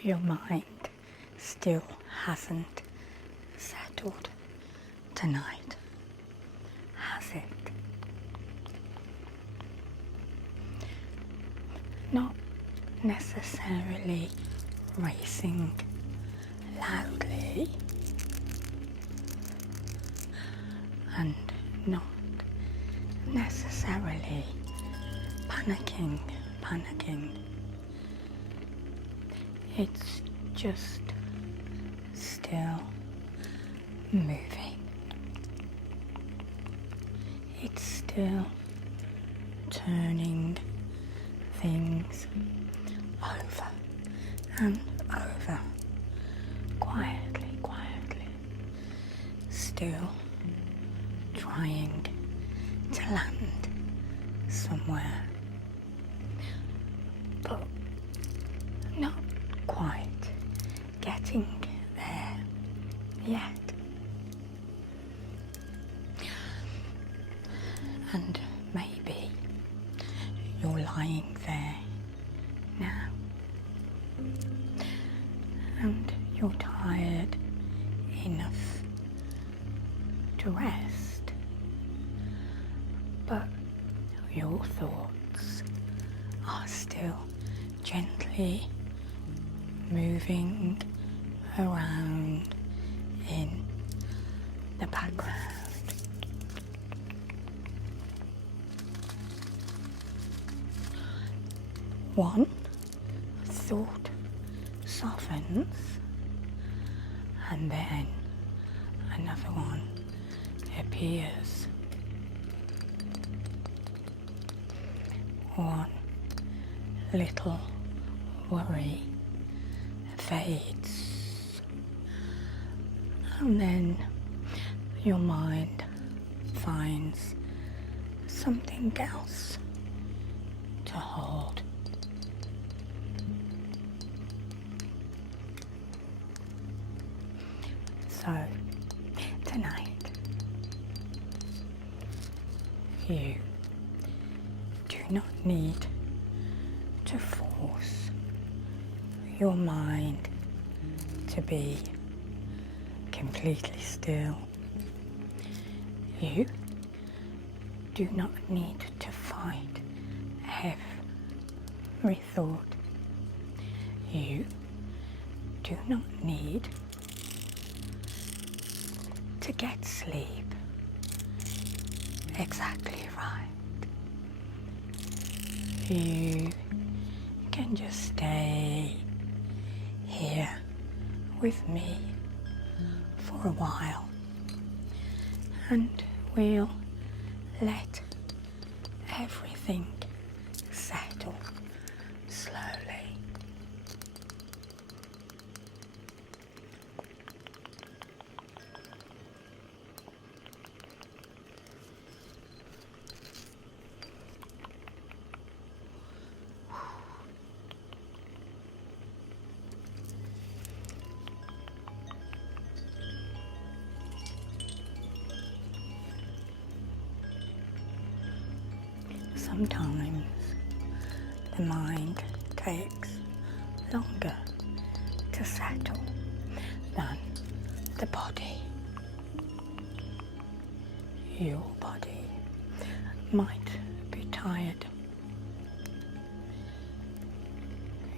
Your mind still hasn't settled tonight, has it? Not necessarily racing loudly, and not necessarily panicking. It's just still moving. It's still turning things over and over, quietly, still trying to land somewhere, but not quite getting there yet. And maybe you're lying there now, and you're tired enough to rest, but your thoughts are still gently moving around in the background. One thought softens, and then another one appears. One little worry fades, and then your mind finds something else to hold. So tonight, you do not need to force your mind to be completely still. You do not need to fight every thought. You do not need to get sleep. Exactly right. You can just stay here with me for a while, and we'll let everything settle slowly. Sometimes the mind takes longer to settle than the body. Your body might be tired.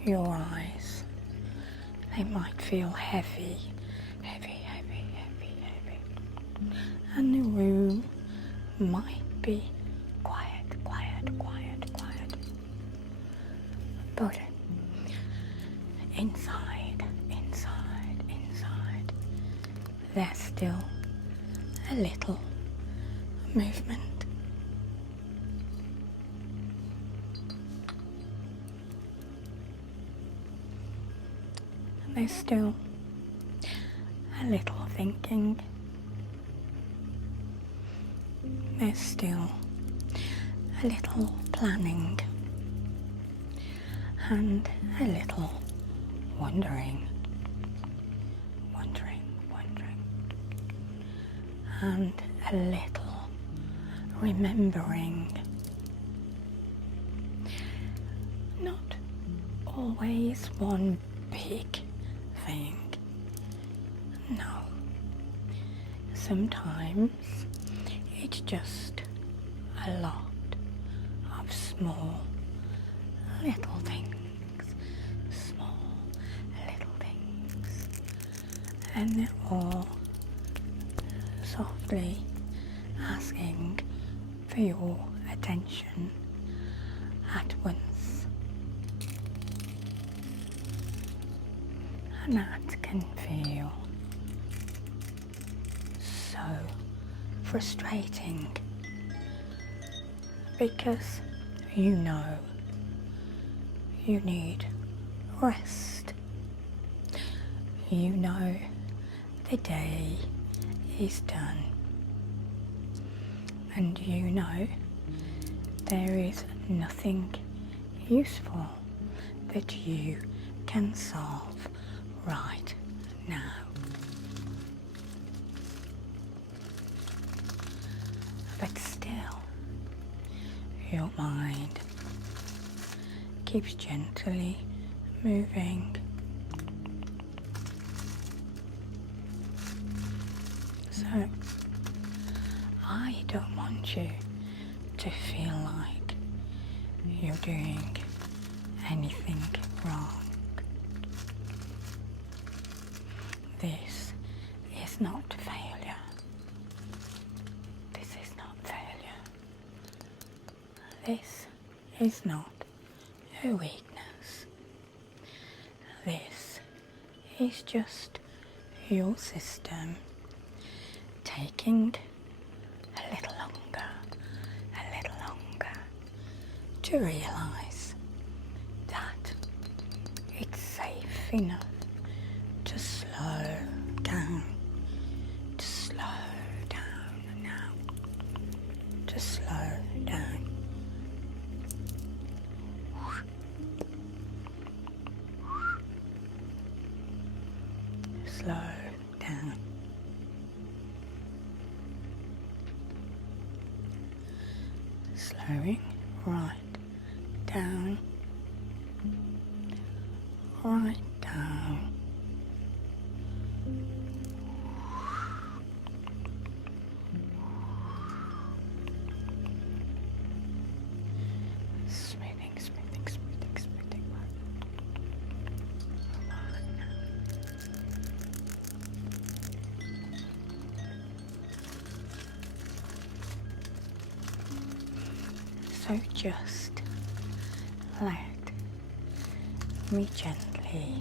Your eyes, they might feel heavy. And the room might be quiet. But inside, there's still a little movement. There's still a little thinking. There's still a little planning, and a little wondering, and a little remembering. Not always one big thing. No. Sometimes it's just a lot of small little things. Small little things. And they're all softly asking for your attention at once. And that can feel so frustrating because you know you need rest. You know the day is done, and you know there is nothing useful that you can solve right now. But still, your mind keeps gently moving. So, I don't want you to feel like you're doing anything wrong. This is not failure. This is not failure. This is not a weakness. This is just your system taking a little longer to realize that it's safe enough to slow down now, to slow down. Slow down. Slowing right down, right down. Smoothing. So just let me gently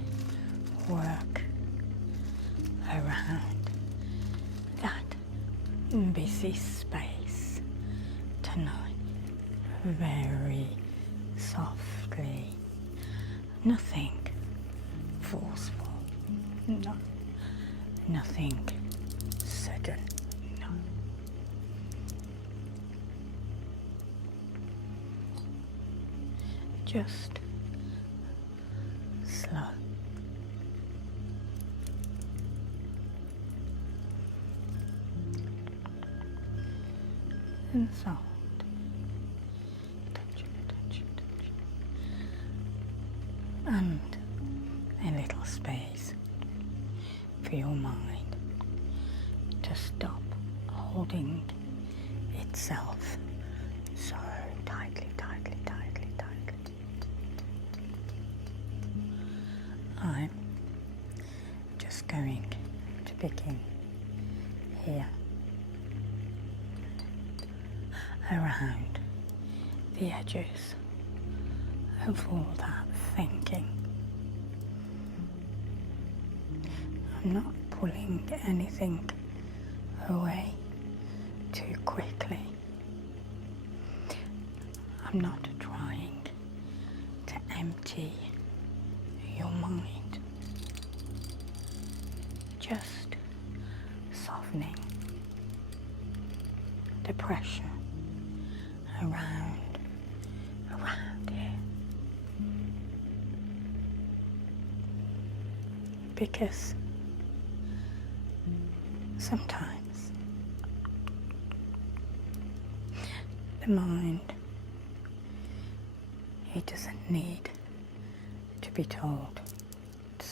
work around that busy space tonight, very softly. Nothing forceful, no. Nothing sudden, no. Just slow. And soft. Touch. And a little space for your mind to stop holding itself so tightly. I'm just going to begin here, around the edges of all that thinking. I'm not pulling anything away too quickly. I'm not trying to empty your mind, just softening the pressure around here, because sometimes the mind, it doesn't need to be told to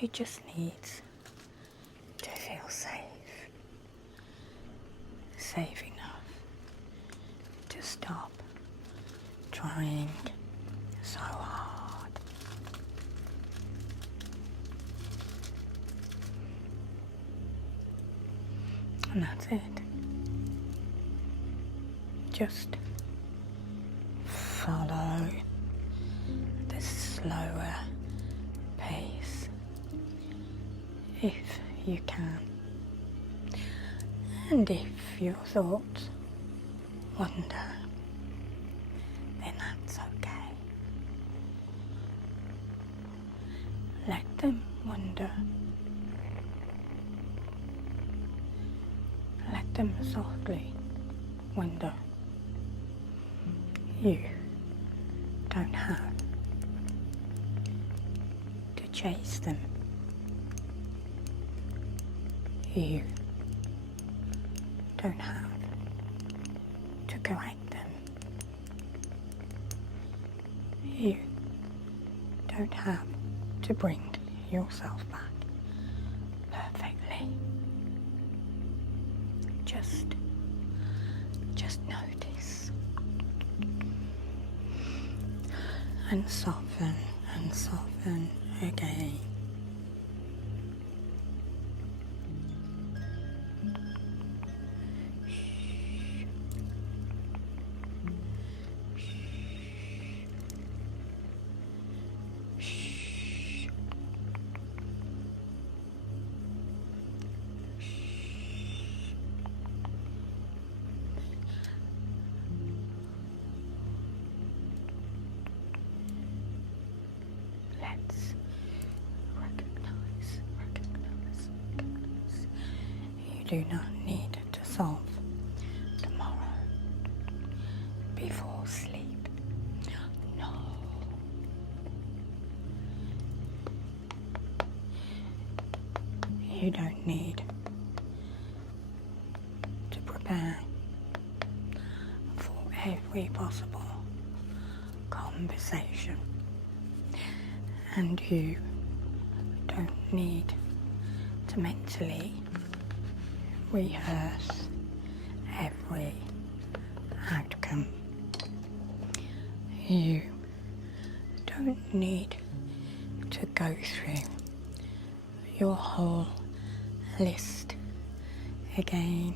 You just need to feel safe. Safe enough to stop trying so hard. And that's it. Just follow the slower pace if you can. And if your thoughts wander, then that's okay. Let them wander. Let them softly wander. You don't have to chase them. You don't have to correct them. You don't have to bring yourself back perfectly. Just notice and soften again. Let's recognize. You do not need to solve tomorrow before sleep. No. You don't need to prepare for every possible conversation. And you don't need to mentally rehearse every outcome. You don't need to go through your whole list again.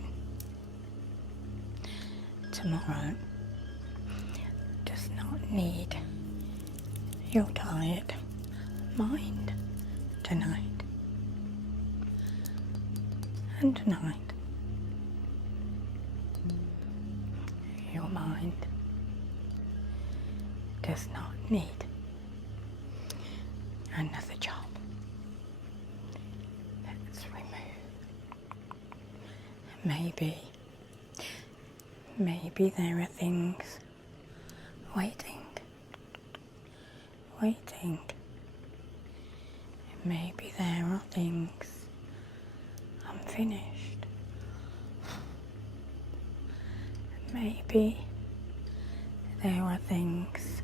Tomorrow does not need your tired mind tonight. And tonight, your mind does not need another job. Let's remove. Maybe there are things waiting. Maybe there are things unfinished. Maybe there are things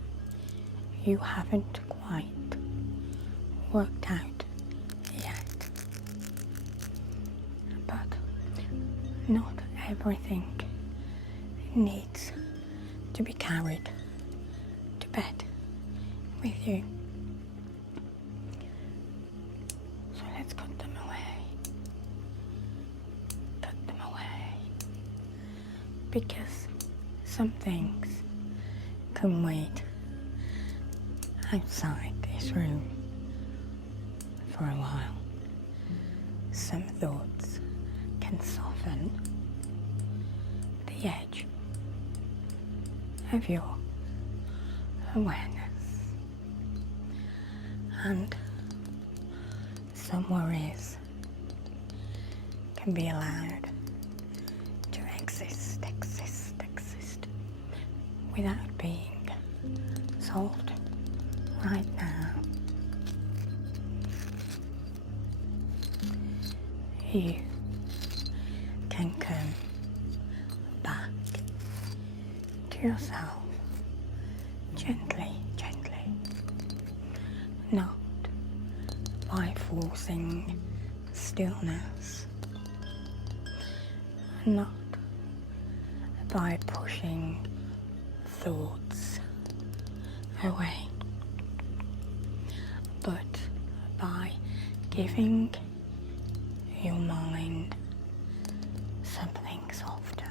you haven't quite worked out yet. But not everything needs to be carried to bed with you. So let's put them away. Because some things can wait outside this room for a while. Some thoughts can soften the edge of your awareness, and some worries can be allowed to exist without being solved right now. You can come back to yourself gently, not by forcing stillness, not by pushing thoughts away, but by giving your mind something softer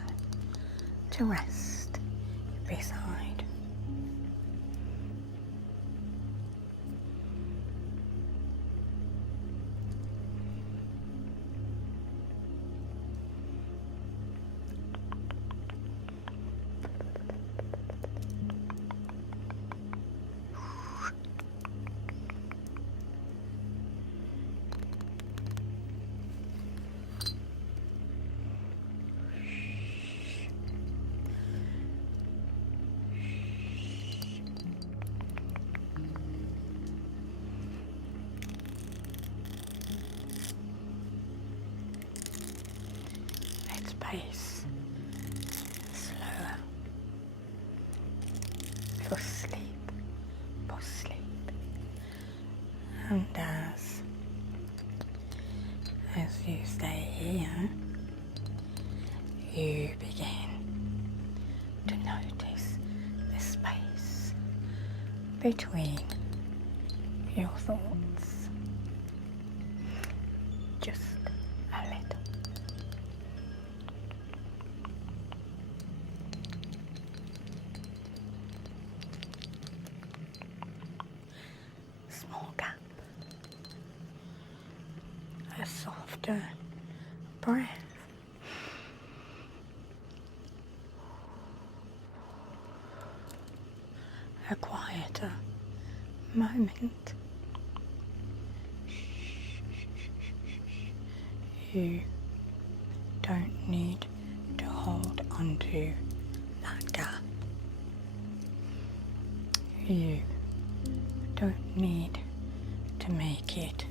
to rest beside. Pace slower for sleep, and as you stay here, you begin to notice the space between your thoughts, just a little. A softer breath. A quieter moment. You don't need to hold onto that gap. You don't need to make it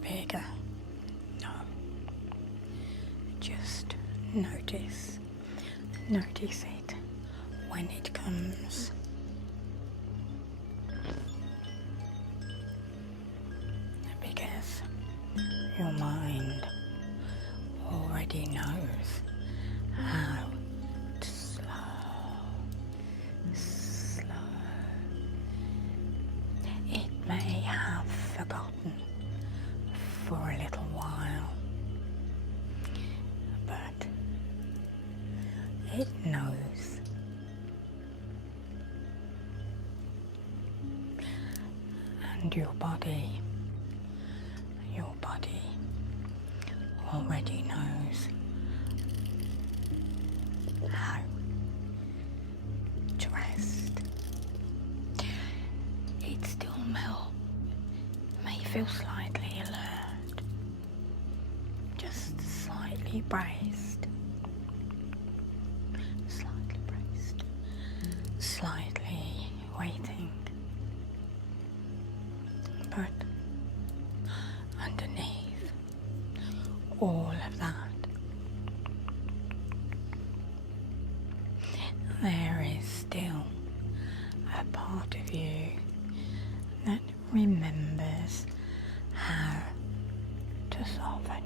bigger. No. Just notice it when it comes. Because your mind already knows how to slow. It may have forgotten for a little while, but it knows. And your body already knows how to rest. It still may feel slightly alert, just slightly braced, slightly waiting, but underneath all of that, there is still a part of you that remembers how to soften.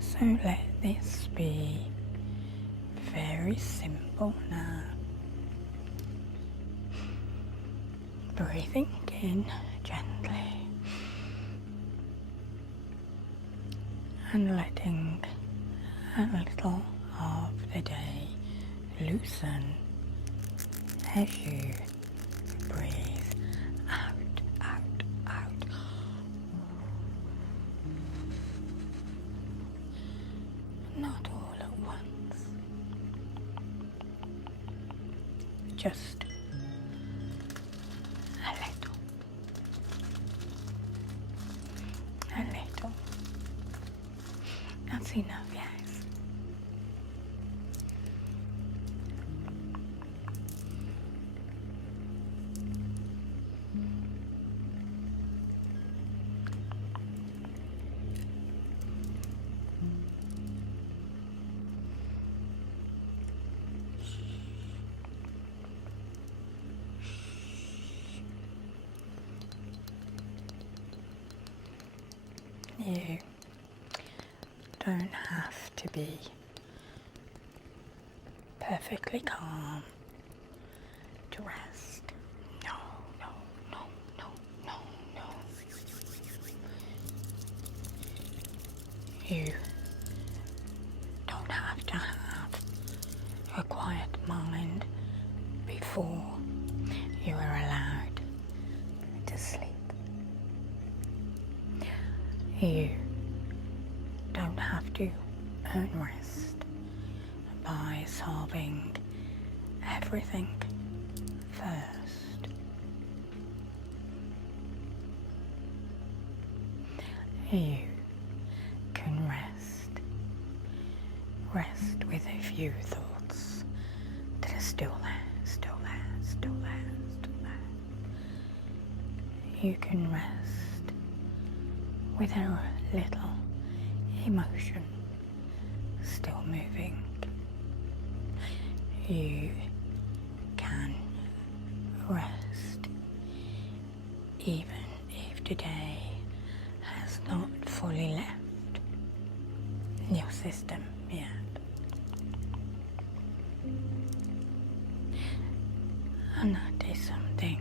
So let this be very simple now. Breathing in gently and letting a little of the day loosen as you breathe out. Not all at once, just a little. That's enough, yes. You don't have to be perfectly calm to rest. No, no, no, no, no, no. You don't have to have a quiet mind before you are allowed to sleep. You don't have to earn rest by solving everything first. You can rest with a few thoughts that are still there, still there, still there, still there. You can rest with a little emotion still moving. You can rest even if today has not fully left your system yet. And that is something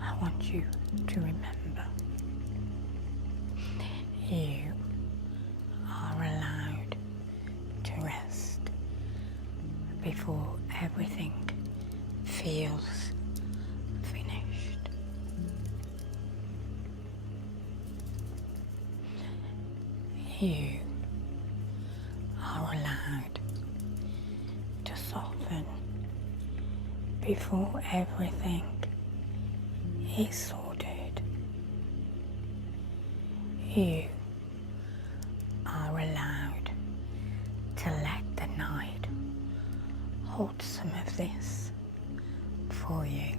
I want you to remember. You are allowed to rest before everything feels finished. You are allowed to soften before everything is sorted. You are allowed to let the night hold some of this for you.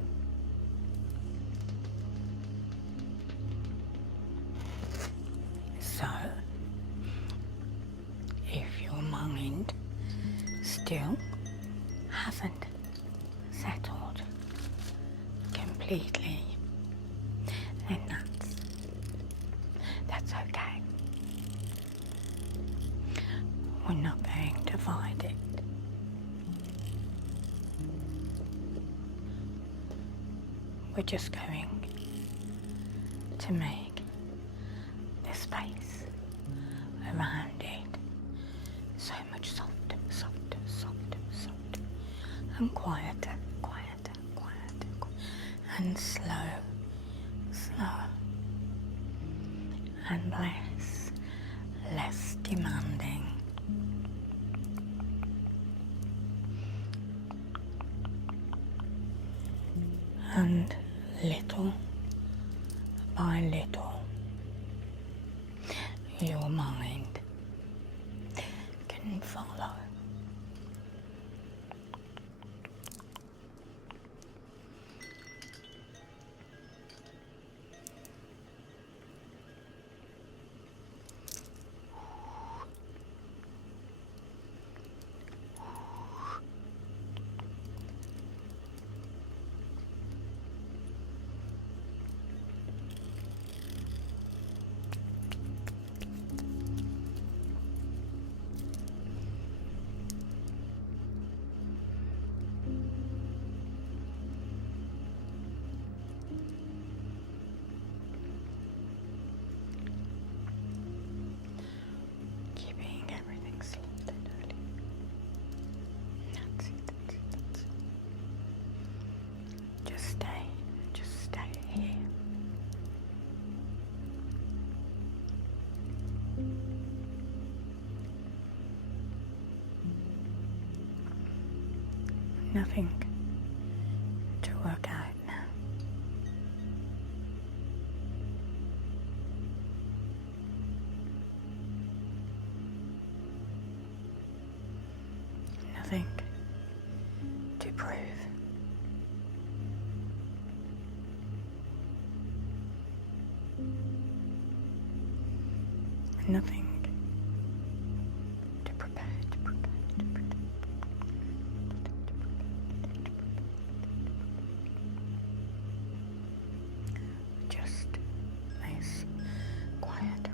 So, if your mind still hasn't settled completely, then that's okay. We're not going to fight it. We're just going to make the space around it so much softer, softer, softer, softer, and quieter, quieter, quieter, and slow, slower, and less demanding. And little by little, your mind can follow. Just stay here. Nothing to work out now. Nothing to prove. Nothing to prepare. Just nice, quiet.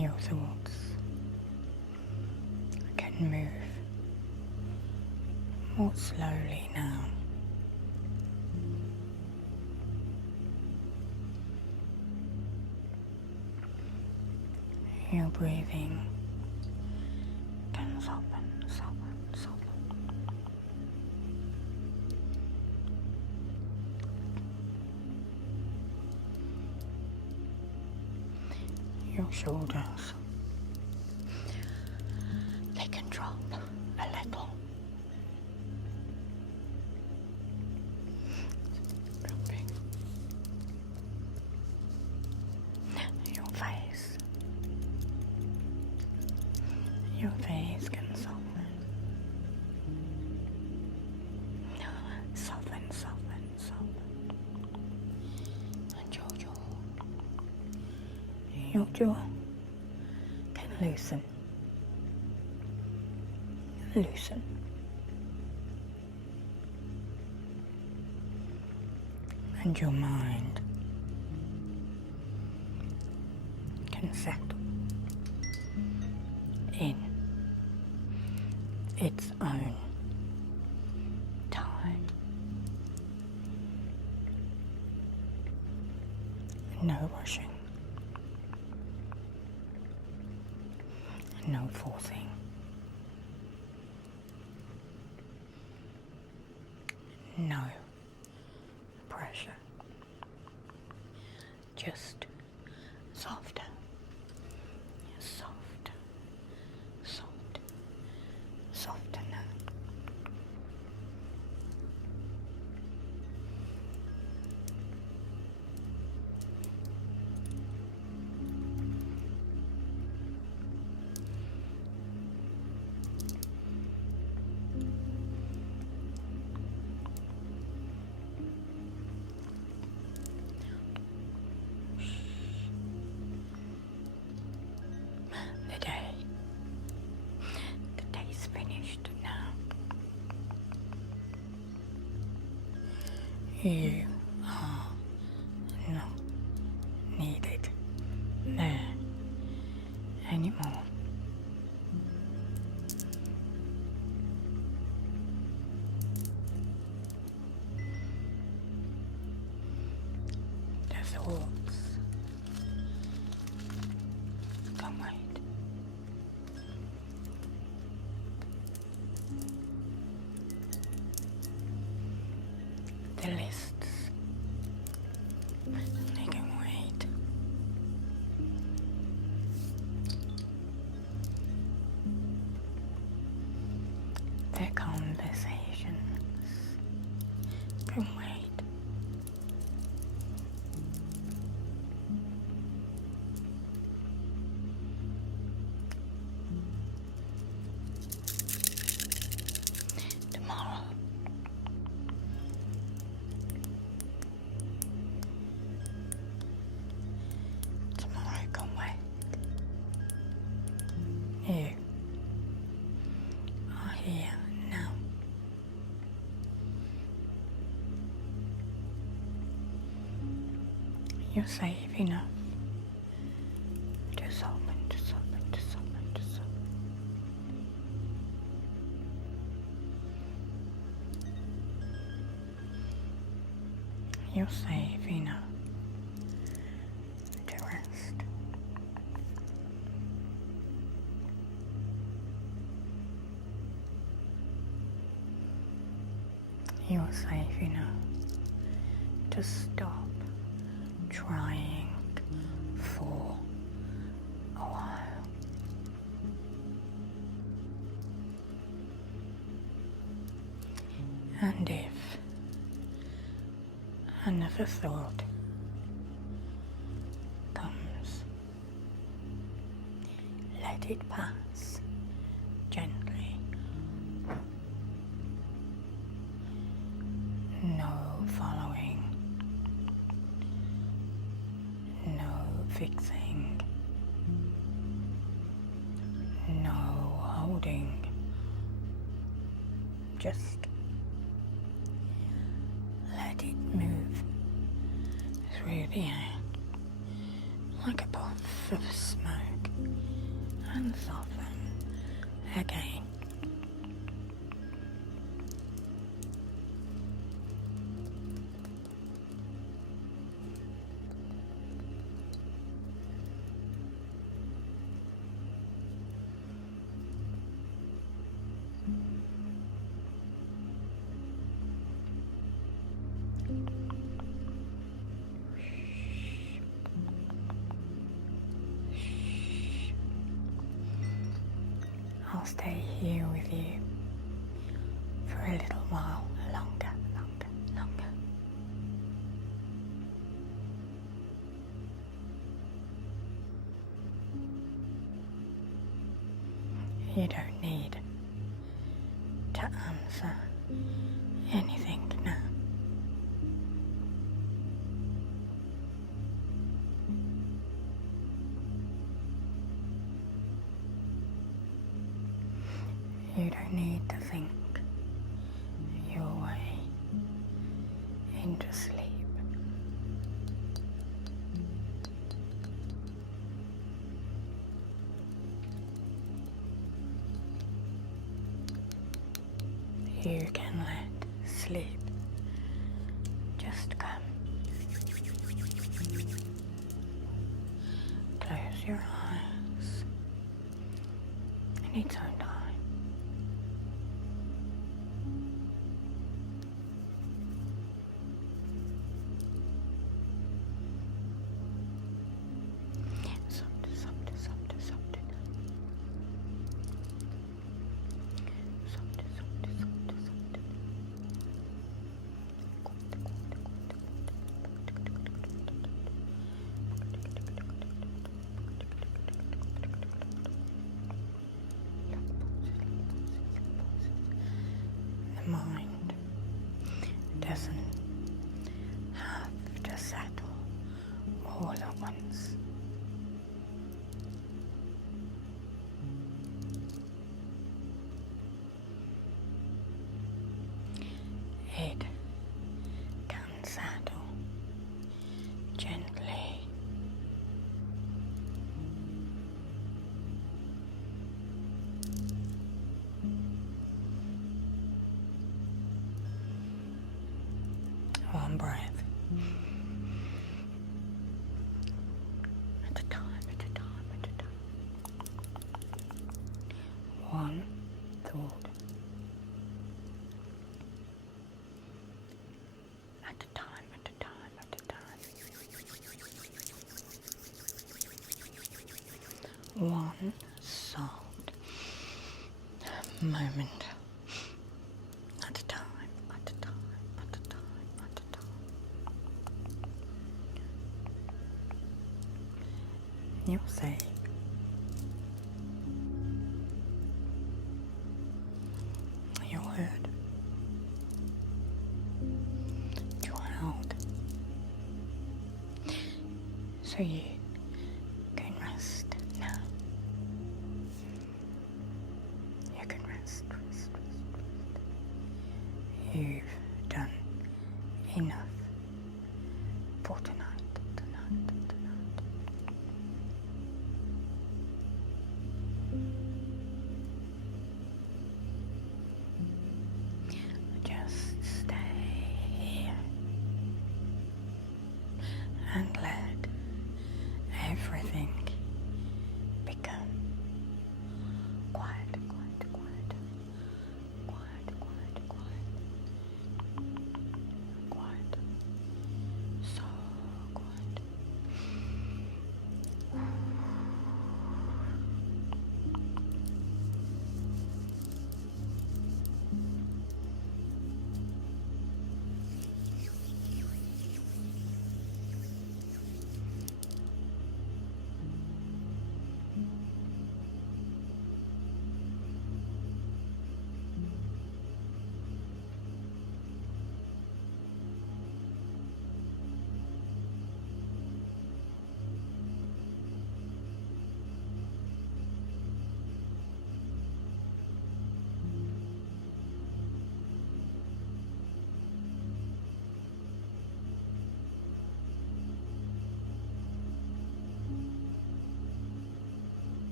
Your thoughts can move more slowly now. Your breathing can soften, soften, soften. Your shoulders, they can drop a little. Dropping. Your face. Your face can soften. Soften, soften, soften. And your jaw. Your jaw can loosen. Loosen. And your mind can settle in its own time. No rushing. No forcing. No pressure. Just softer. Soft. Soft. Softer now. The day's finished now. You are not needed there anymore. The thoughts can wait. The lists, they can wait. The conversations can wait. Tomorrow, can wait. You are here now. You're safe enough to soften, to soften, to soften, to soften. You're safe enough to rest. You're safe enough to stop trying for a while. And if another thought comes, let it pass gently. No following, no fixing, no holding, just let it move through the air like a puff of smoke, and soften again. I'll stay here with you for a little while longer. You don't need to answer anything now. You don't need to think your way into sleep. You can let sleep just come. Close your eyes in its own time. The mind doesn't have to settle all at once. It can settle gently. One breath at a time, One thought at a time. One soft moment at a time. You're safe. You're heard. You're held. So you